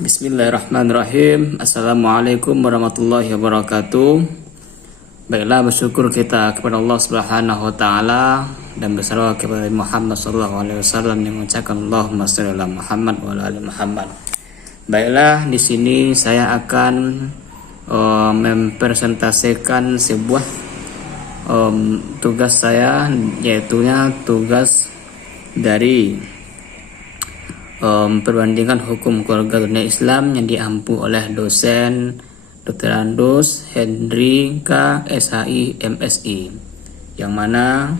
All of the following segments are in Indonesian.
Bismillahirrahmanirrahim. Assalamualaikum warahmatullahi wabarakatuh. Baiklah, bersyukur kita kepada Allah Subhanahu wa taala dan bersalawat kepada Muhammad sallallahu alaihi wasallam yang mengucapkan Allahumma shalli ala Muhammad wa ala ali Muhammad. Baiklah, di sini saya akan mempresentasikan sebuah tugas saya, yaitu tugas dari perbandingan hukum keluarga dunia Islam yang diampu oleh dosen Dr. Andus Hendrika SHI MSI, yang mana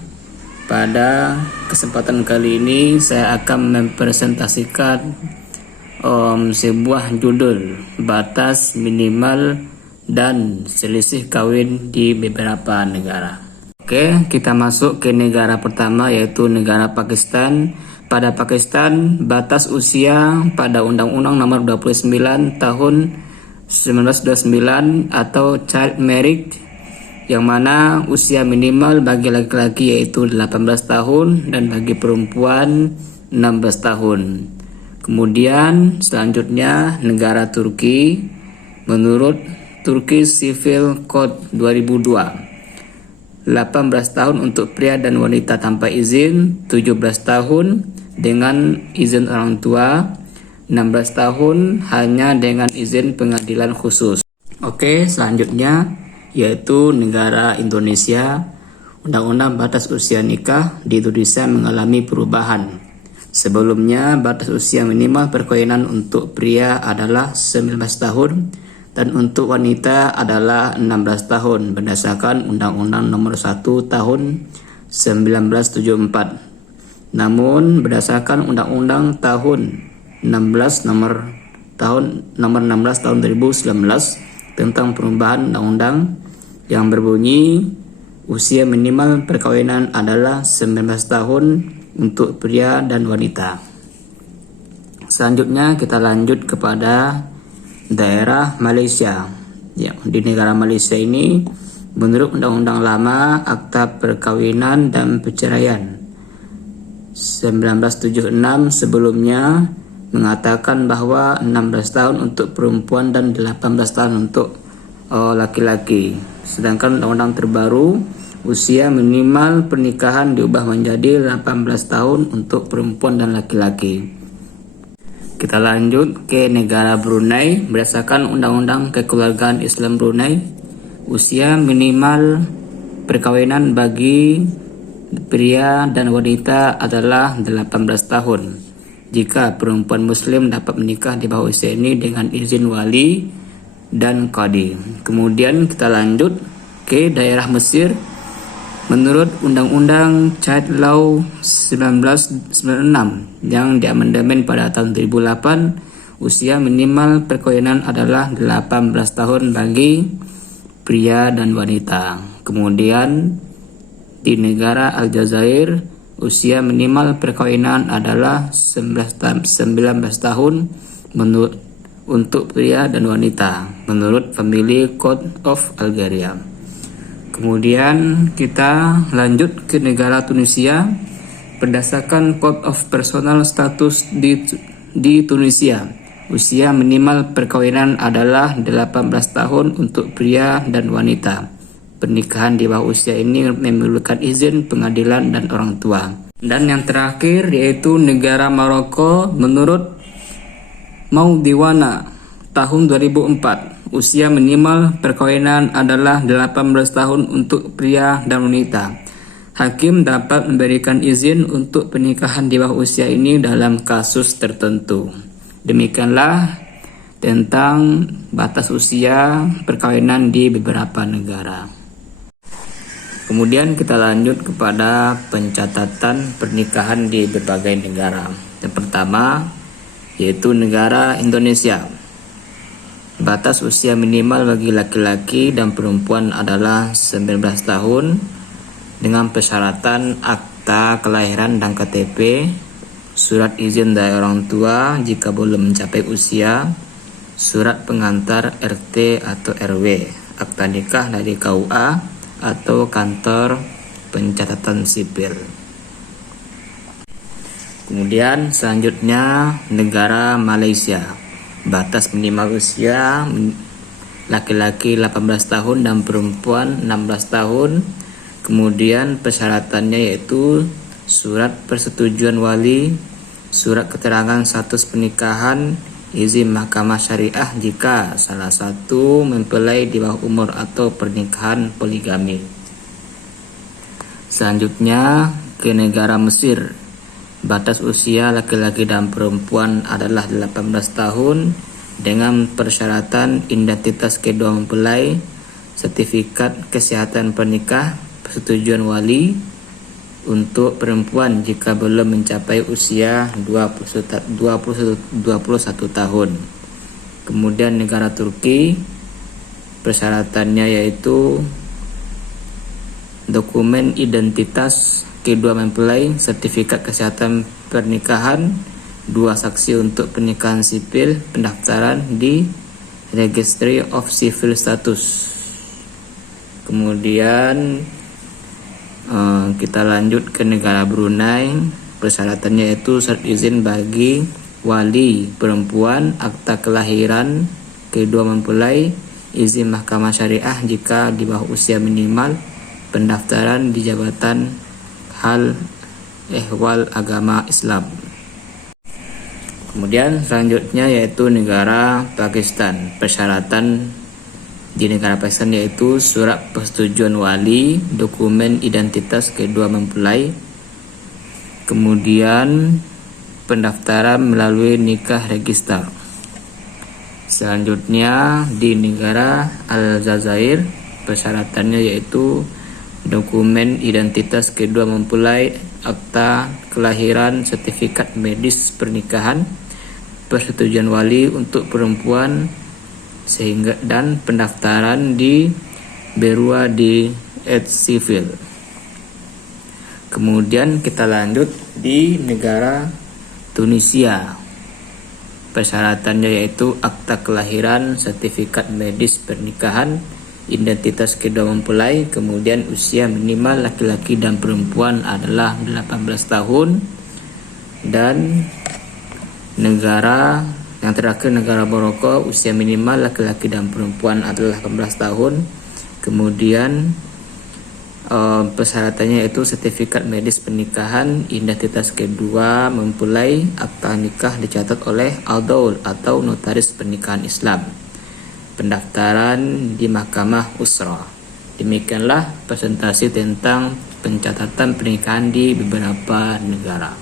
pada kesempatan kali ini saya akan mempresentasikan sebuah judul batas minimal dan selisih kawin di beberapa negara. Oke, kita masuk ke negara pertama, yaitu negara Pakistan. Pada Pakistan, batas usia pada Undang-Undang Nomor 29 Tahun 1929 atau Child Marriage, yang mana usia minimal bagi laki-laki yaitu 18 tahun dan bagi perempuan 16 tahun. Kemudian selanjutnya negara Turki, menurut Turki Civil Code 2002, 18 tahun untuk pria dan wanita tanpa izin, 17 tahun dengan izin orang tua, 16 tahun hanya dengan izin pengadilan khusus. Oke, selanjutnya yaitu negara Indonesia. Undang-undang batas usia nikah di Indonesia mengalami perubahan. Sebelumnya batas usia minimal perkawinan untuk pria adalah 19 tahun dan untuk wanita adalah 16 tahun berdasarkan Undang-Undang Nomor 1 Tahun 1974. Namun berdasarkan Undang-Undang Tahun 16 Nomor 16 Tahun 2019 tentang perubahan undang-undang yang berbunyi usia minimal perkawinan adalah 19 tahun untuk pria dan wanita. Selanjutnya kita lanjut kepada daerah Malaysia. Ya, di negara Malaysia ini menurut Undang-Undang Lama Akta Perkawinan dan Perceraian 1976 sebelumnya mengatakan bahwa 16 tahun untuk perempuan dan 18 tahun untuk laki-laki. Sedangkan undang-undang terbaru usia minimal pernikahan diubah menjadi 18 tahun untuk perempuan dan laki-laki. Kita lanjut ke negara Brunei. Berdasarkan Undang-Undang Kekeluargaan Islam Brunei, usia minimal perkawinan bagi pria dan wanita adalah 18 tahun. Jika perempuan muslim dapat menikah di bawah usia ini dengan izin wali dan qadi. Kemudian kita lanjut ke daerah Mesir. Menurut Undang-Undang Child Law 1996 yang diamandemen pada tahun 2008, usia minimal perkawinan adalah 18 tahun bagi pria dan wanita. Kemudian di negara Aljazair, usia minimal perkawinan adalah 19 tahun untuk pria dan wanita menurut Family Code of Algeria. Kemudian kita lanjut ke negara Tunisia. Berdasarkan Code of Personal Status di Tunisia, usia minimal perkawinan adalah 18 tahun untuk pria dan wanita. Pernikahan di bawah usia ini memerlukan izin pengadilan dan orang tua. Dan yang terakhir yaitu negara Maroko. Menurut Maudiwana tahun 2004, usia minimal perkawinan adalah 18 tahun untuk pria dan wanita. Hakim dapat memberikan izin untuk pernikahan di bawah usia ini dalam kasus tertentu. Demikianlah tentang batas usia perkawinan di beberapa negara. Kemudian kita lanjut kepada pencatatan pernikahan di berbagai negara. Yang pertama yaitu negara Indonesia. Batas usia minimal bagi laki-laki dan perempuan adalah 19 tahun dengan persyaratan akta kelahiran dan KTP, surat izin dari orang tua jika belum mencapai usia, surat pengantar RT atau RW, akta nikah dari KUA atau kantor pencatatan sipil. Kemudian selanjutnya negara Malaysia. batas minimal usia laki-laki 18 tahun dan perempuan 16 tahun. Kemudian persyaratannya yaitu surat persetujuan wali, surat keterangan status pernikahan, izin mahkamah syariah jika salah satu mempelai di bawah umur atau pernikahan poligami. Selanjutnya ke negara Mesir. Batas usia laki-laki dan perempuan adalah 18 tahun dengan persyaratan identitas kedua mempelai, sertifikat kesehatan pernikah, persetujuan wali untuk perempuan jika belum mencapai usia 21 tahun. Kemudian negara Turki, persyaratannya yaitu dokumen identitas kedua mempelai, sertifikat kesehatan pernikahan, 2 saksi untuk pernikahan sipil, pendaftaran di Registry of Civil Status. Kemudian kita lanjut ke negara Brunei. Persyaratannya yaitu surat izin bagi wali perempuan, akta kelahiran kedua mempelai, izin mahkamah syariah jika di bawah usia minimal, pendaftaran di Jabatan Hal Ehwal Agama Islam. Kemudian selanjutnya yaitu negara Pakistan. Persyaratan di negara Pakistan yaitu surat persetujuan wali, dokumen identitas kedua mempelai, kemudian pendaftaran melalui nikah register. Selanjutnya di negara Aljazair, persyaratannya yaitu dokumen identitas kedua mempelai, akta kelahiran, sertifikat medis pernikahan, persetujuan wali untuk perempuan sehingga dan pendaftaran di Berua di Ed Civil. Kemudian kita lanjut di negara Tunisia. Persyaratannya yaitu akta kelahiran, sertifikat medis pernikahan, identitas kedua mempelai, kemudian usia minimal laki-laki dan perempuan adalah 18 tahun, dan negara yang terakhir negara Maroko, usia minimal laki-laki dan perempuan adalah 18 tahun. Kemudian persyaratannya yaitu sertifikat medis pernikahan, identitas kedua mempelai, akta nikah dicatat oleh Al-Daul atau notaris pernikahan Islam, pendaftaran di Mahkamah Usra. Demikianlah presentasi tentang pencatatan pernikahan di beberapa negara.